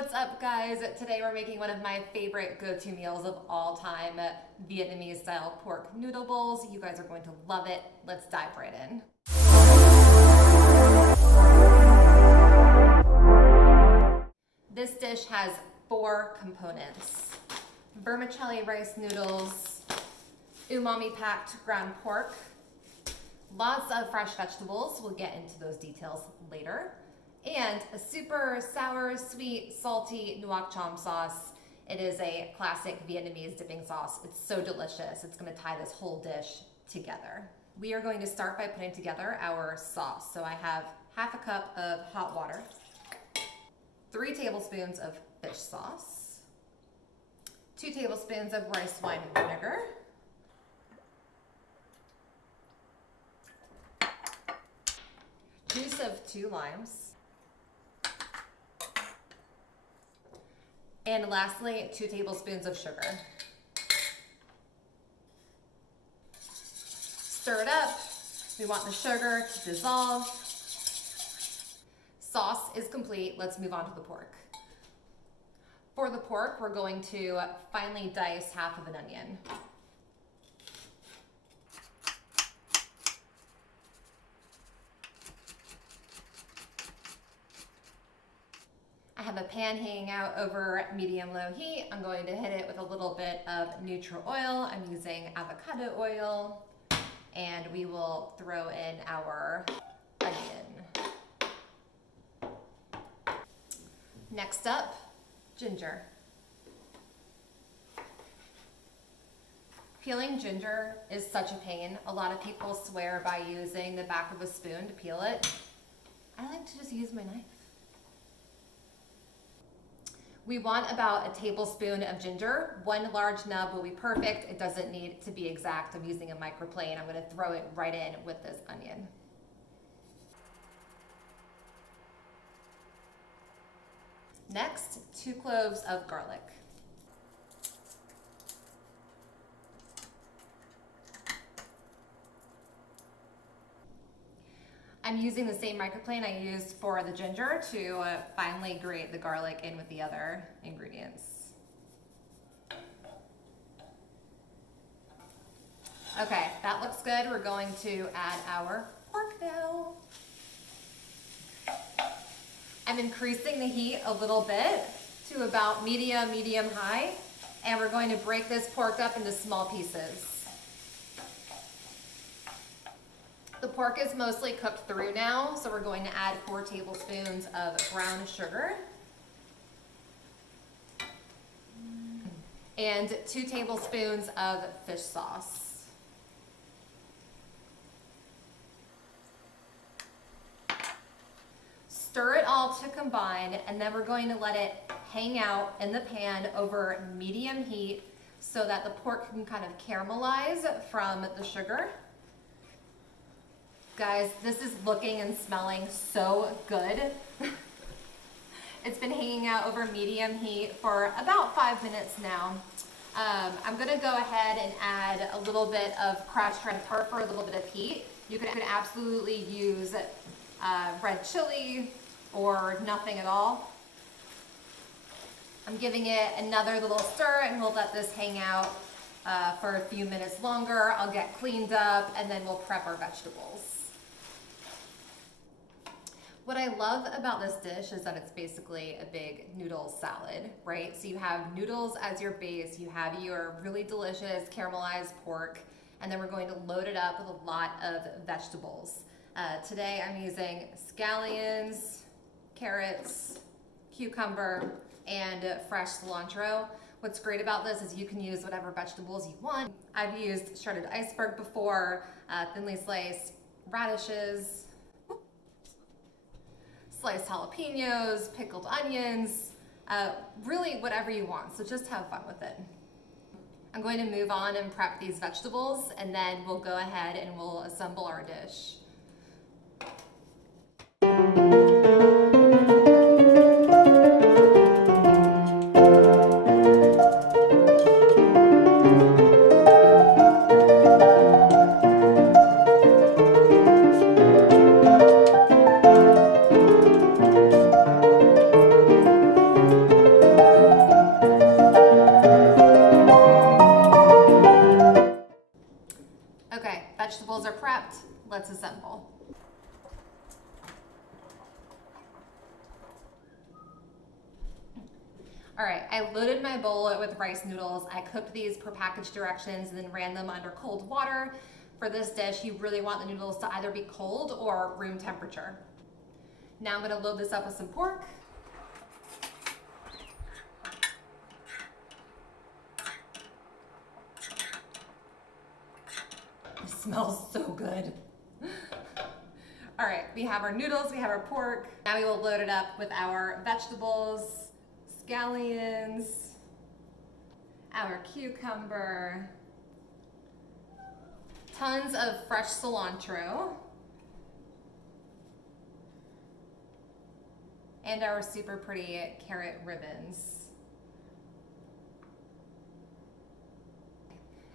What's up, guys? Today we're making one of my favorite go-to meals of all time, Vietnamese style pork noodle bowls. You guys are going to love it. Let's dive right in. This dish has 4 components: vermicelli rice noodles, umami packed ground pork, lots of fresh vegetables. We'll get into those details later. And a super sour, sweet, salty nuoc cham sauce. It is a classic Vietnamese dipping sauce. It's so delicious. It's going to tie this whole dish together. We are going to start by putting together our sauce. So I have half a cup of hot water, 3 tablespoons of fish sauce, 2 tablespoons of rice wine vinegar, juice of 2 limes, and lastly, 2 tablespoons of sugar. Stir it up. We want the sugar to dissolve. Sauce is complete. Let's move on to the pork. For the pork, we're going to finely dice half of an onion. I have a pan hanging out over medium-low heat. I'm going to hit it with a little bit of neutral oil. I'm using avocado oil, and we will throw in our onion. Next up, ginger. Peeling ginger is such a pain. A lot of people swear by using the back of a spoon to peel it. I like to just use my knife. We want about a tablespoon of ginger. 1 large nub will be perfect. It doesn't need to be exact. I'm using a microplane. I'm going to throw it right in with this onion. Next, 2 cloves of garlic. I'm using the same microplane I used for the ginger to finely grate the garlic in with the other ingredients. Okay, that looks good. We're going to add our pork now. I'm increasing the heat a little bit to about medium high, and we're going to break this pork up into small pieces. The pork is mostly cooked through now, so we're going to add 4 tablespoons of brown sugar and 2 tablespoons of fish sauce. Stir it all to combine, and then we're going to let it hang out in the pan over medium heat so that the pork can kind of caramelize from the sugar. Guys, this is looking and smelling so good. It's been hanging out over medium heat for about 5 minutes now. I'm gonna go ahead and add a little bit of crushed red pepper for a little bit of heat. You can absolutely use red chili or nothing at all. I'm giving it another little stir, and we'll let this hang out for a few minutes longer. I'll get cleaned up, and then we'll prep our vegetables. What I love about this dish is that it's basically a big noodle salad, right? So you have noodles as your base, you have your really delicious caramelized pork, and then we're going to load it up with a lot of vegetables. Today I'm using scallions, carrots, cucumber, and fresh cilantro. What's great about this is you can use whatever vegetables you want. I've used shredded iceberg before, thinly sliced radishes, sliced jalapenos, pickled onions, really whatever you want, so just have fun with it. I'm going to move on and prep these vegetables, and then we'll go ahead and we'll assemble our dish. All right, I loaded my bowl with rice noodles. I cooked these per package directions and then ran them under cold water. For this dish, you really want the noodles to either be cold or room temperature. Now I'm gonna load this up with some pork. It smells so good. All right, we have our noodles, we have our pork. Now we will load it up with our vegetables, scallions, our cucumber, tons of fresh cilantro, and our super pretty carrot ribbons.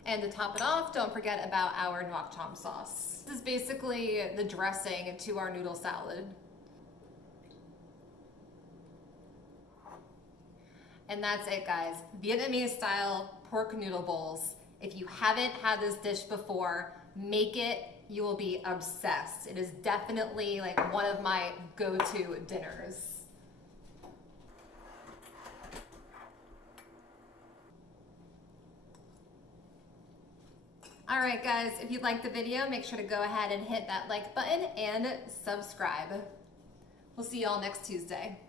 And to top it off, don't forget about our nuoc cham sauce. This is basically the dressing to our noodle salad. And that's it, guys. Vietnamese style pork noodle bowls. If you haven't had this dish before, make it. You will be obsessed. It is definitely like one of my go-to dinners. All right, guys, if you liked the video, make sure to go ahead and hit that like button and subscribe. We'll see you all next Tuesday.